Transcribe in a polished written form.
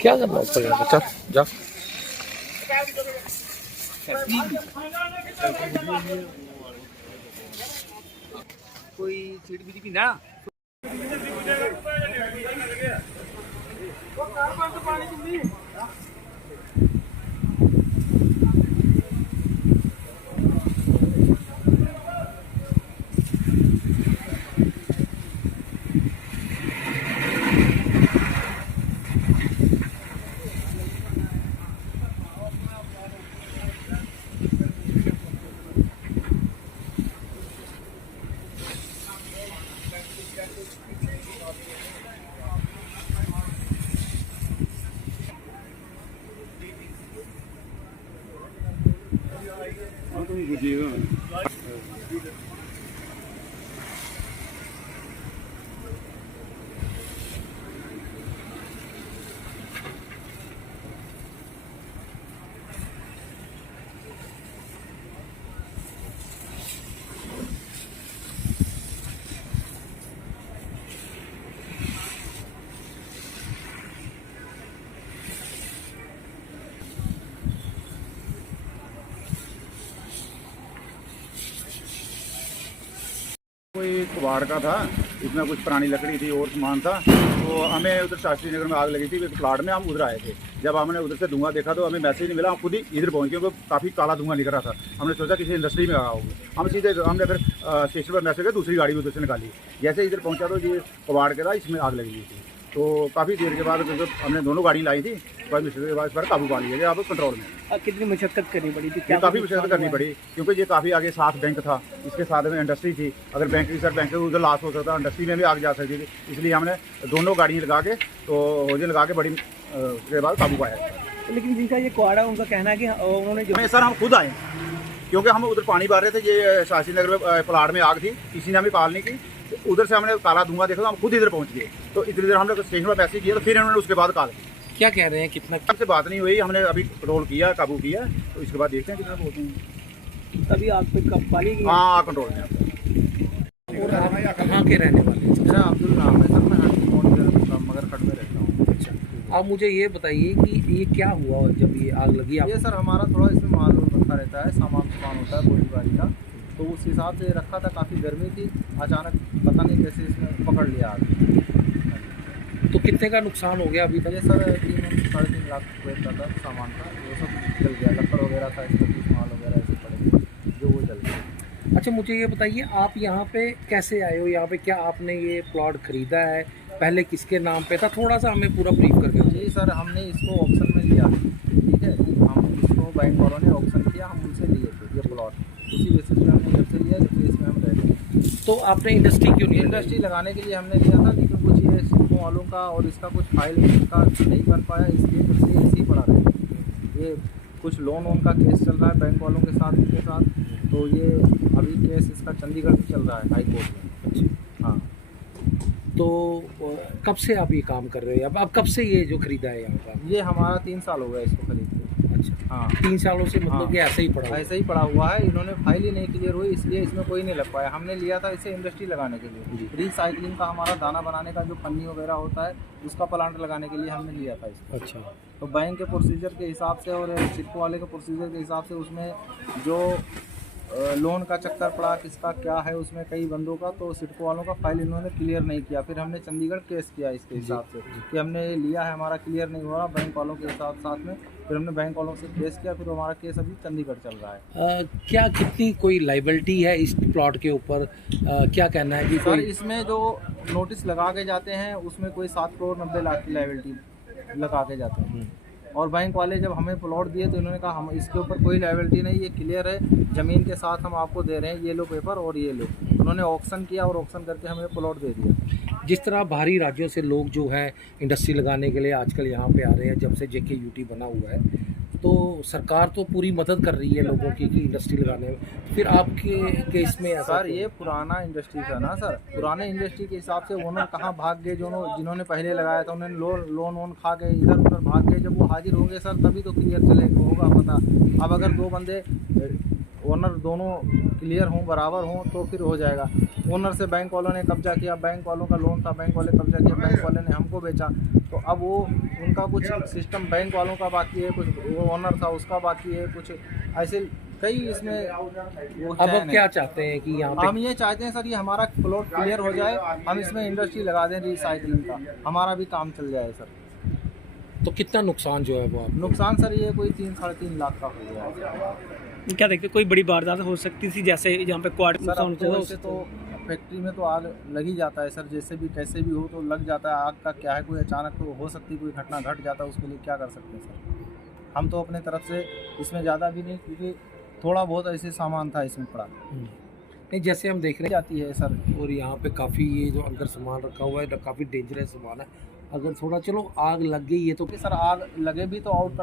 क्या करना ऊपर जाके, चल जा। कोई सीट भी थी ना। कोई कबाड़ का था, इसमें कुछ पुरानी लकड़ी थी और सामान था। तो हमें उधर शास्त्री नगर में आग लगी थी, प्लाट में हम उधर आए थे। जब हमने उधर से धुआं देखा तो हमें मैसेज नहीं मिला, हम खुद ही इधर पहुंचे क्योंकि काफ़ी काला धुआं निकल रहा था। हमने सोचा किसी इंडस्ट्री में आया होगा। हम सीधे हमने फिर स्टेशन पर मैसेज किया, दूसरी गाड़ी भी उधर से निकाली। जैसे इधर पहुँचा तो ये कबाड़ के था, इसमें आग लगी हुई थी। तो काफ़ी देर के बाद हमने दोनों गाड़ी लाई थी, 5 मिनट के बाद इस पर काबू पा लिया गया, अब कंट्रोल में। कितनी मशक्कत करनी पड़ी थी? काफ़ी मशक्कत करनी पड़ी क्योंकि ये काफ़ी आगे साथ बैंक था, इसके साथ में इंडस्ट्री थी। अगर बैंक की सर बैंक उधर लॉस हो सकता, इंडस्ट्री में भी आग जा सकती थी। इसलिए हमने दोनों गाड़ियाँ लगा के तो होजे लगा के बड़ी उसके बाद काबू पाया। लेकिन जिनका ये कुआड़ा, उनका कहना है कि उन्होंने जो सर हम खुद आए क्योंकि हम उधर पानी भर रहे थे। ये शास्त्री नगर में प्लाट में आग थी, किसी ने हमें कॉल नहीं की। तो उधर से हमने काला धुआं देखा तो हम खुद इधर पहुंच गए। तो इधर हमने स्टेशन पर मैसेज किया तो फिर उन्होंने उसके बाद कॉल की। क्या कह रहे हैं, कितना से बात नहीं हुई, हमने अभी कंट्रोल किया, काबू किया। तो इसके बाद देखते हैं कितना बोलते हैं। तभी आग पे पाली गई? हाँ, कंट्रोल में। और आप कहाँ के रहने वाले हैं? मेरा अब्दुल नाम है सर, मैं मगरखट में रहता हूँ। अच्छा, आप मुझे ये बताइए कि ये क्या हुआ जब ये आग लगी? ये सर हमारा थोड़ा इसमें माल बनता रहता है, सामान होता है गोलीबारी का। तो उस हिसाब से रखा था, काफ़ी गर्मी थी, अचानक पता नहीं कैसे इसमें पकड़ लिया आग। तो कितने का नुकसान हो गया अभी तक? ये सर 3-3.5 लाख रुपये का था सामान का, वो सब जल गया। लकड़ वगैरह था, इसमें कुछ माल वगैरह ऐसे पड़े जो वो जल गया। अच्छा, मुझे ये बताइए आप यहाँ पे कैसे आए हो? यहाँ पे क्या आपने ये प्लॉट खरीदा है? पहले किसके नाम पे था? थोड़ा सा हमें पूरा ब्रीफ करके। जी सर, हमने इसको ऑक्शन में लिया, ठीक है। हम इसको बैंक वालों ने ऑक्शन किया, हम उनसे लिए थे ये प्लॉट। उसी बेसिस पे हमने जब से लिया जब से इसमें हम रहते हैं। तो आपने इंडस्ट्री क्यों नहीं? इंडस्ट्री लगाने के लिए हमने लिया था, लेकिन कुछ ये सिक्कों वालों का और इसका कुछ फाइल का नहीं बन पाया, इसलिए कुछ ये ऐसे ही पड़ा रहा। ये कुछ लोन का केस चल रहा है बैंक वालों के साथ, इनके साथ। तो ये अभी केस इसका चंडीगढ़ में चल रहा है, हाई कोर्ट में। हाँ, तो कब से आप ये काम कर रहे हो? अब कब से ये जो खरीदा है यहाँ का? ये हमारा 3 साल हो गया इसको खरीद के। अच्छा, हाँ, 3 सालों से मतलब हाँ, कि ऐसे ही पड़ा हुआ है? ऐसे ही पड़ा हुआ है। इन्होंने फाइल ही नहीं क्लियर हुई, इसलिए इसमें कोई नहीं लग पाया। हमने लिया था इसे इंडस्ट्री लगाने के लिए, रिसाइकलिंग का, हमारा दाना बनाने का जो पन्नी वगैरह होता है उसका प्लांट लगाने के लिए हमने लिया था इसको। अच्छा, तो बैंक के प्रोसीजर के हिसाब से और सिक्को वाले के प्रोसीजर के हिसाब से उसमें जो लोन का चक्कर पड़ा, किसका क्या है उसमें कई बंदों का, तो सिडको वालों का फाइल इन्होंने क्लियर नहीं किया। फिर हमने चंडीगढ़ केस किया इसके हिसाब से कि हमने लिया है, हमारा क्लियर नहीं हो रहा बैंक वालों के साथ में। फिर हमने बैंक वालों से केस किया, फिर हमारा केस अभी चंडीगढ़ चल रहा है। क्या कितनी कोई लाइबिलिटी है इस प्लॉट के ऊपर? क्या कहना है कि सर, कोई इसमें जो नोटिस लगा के जाते हैं उसमें कोई 7 करोड़ 90 लाख की लाइबिलिटी लगा के जाते हैं। और बैंक वाले जब हमें प्लॉट दिए तो इन्होंने कहा हम इसके ऊपर कोई लायबिलिटी नहीं, ये क्लियर है, ज़मीन के साथ हम आपको दे रहे हैं, ये लो पेपर और ये लो। उन्होंने ऑक्शन किया और ऑक्शन करके हमें प्लॉट दे दिया। जिस तरह बाहरी राज्यों से लोग जो है इंडस्ट्री लगाने के लिए आजकल यहाँ पे आ रहे हैं, जब से JKUT बना हुआ है, तो सरकार तो पूरी मदद कर रही है लोगों की कि इंडस्ट्री लगाने में। फिर आपके केस में ऐसा सर, ये पुराना इंडस्ट्री था ना सर, पुराने इंडस्ट्री के हिसाब से ओनर कहाँ भाग गए, जो जिन्होंने पहले लगाया था उन्होंने लोन वोन खा गए, इधर उधर भाग गए। जब वो हाजिर होंगे सर तभी तो क्लियर चले होगा पता। अब अगर 2 बंदे ओनर दोनों क्लियर हों, बराबर हों, तो फिर हो जाएगा। ओनर से बैंक वालों ने कब्जा किया, बैंक वालों का लोन था, बैंक वाले कब्जा किया, बैंक वाले ने हमको बेचा, तो अब वो उनका कुछ सिस्टम बैंक वालों का बाकी है, कुछ वो ओनर था उसका बाकी है, कुछ ऐसे कई इसमें वो अब चैन आप है। क्या चाहते हैं कि यहाँ हम पे ये चाहते हैं सर, ये हमारा प्लॉट क्लियर हो जाए, हम इसमें इंडस्ट्री लगा दें रिसाइकलिंग का, हमारा भी काम चल जाए सर। तो कितना नुकसान जो है वो आप नुकसान सर ये कोई 3-3.5 लाख का हो गया है क्या देखते कोई बड़ी वारदात हो सकती थी जैसे यहाँ पे क्वाड सर। अब तो वैसे तो फैक्ट्री में तो आग लग ही जाता है सर, जैसे भी कैसे भी हो तो लग जाता है। आग का क्या है, कोई अचानक तो हो सकती कोई घटना घट जाता है, उसके लिए क्या कर सकते हैं सर। हम तो अपने तरफ से इसमें ज़्यादा भी नहीं, क्योंकि थोड़ा बहुत ऐसे सामान था इसमें पड़ा नहीं, जैसे हम देख रहे जाती है सर। हैं और यहाँ पे काफ़ी ये जो अंदर सामान रखा हुआ है काफ़ी डेंजरस सामान है। अगर थोड़ा चलो आग लग गई है तो सर आग लगे भी तो आउट